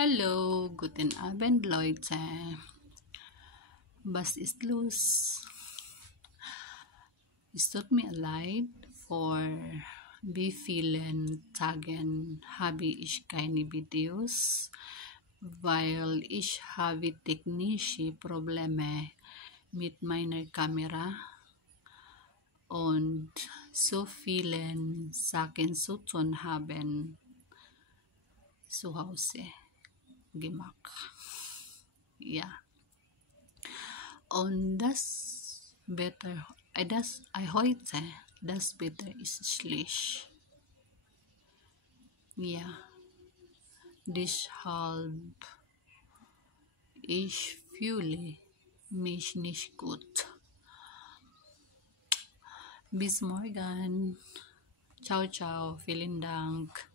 Hallo, guten Abend Leute. Was ist los? Es tut mir leid, vor wie vielen Tagen habe ich keine Videos, weil ich habe technische Probleme mit meiner Kamera und so vielen Sachen zu tun haben zu Hause gemacht. Ja. Und heute, das Wetter ist schlecht. Ja, deshalb ich fühle mich nicht gut. Bis morgen. Ciao, ciao. Vielen Dank.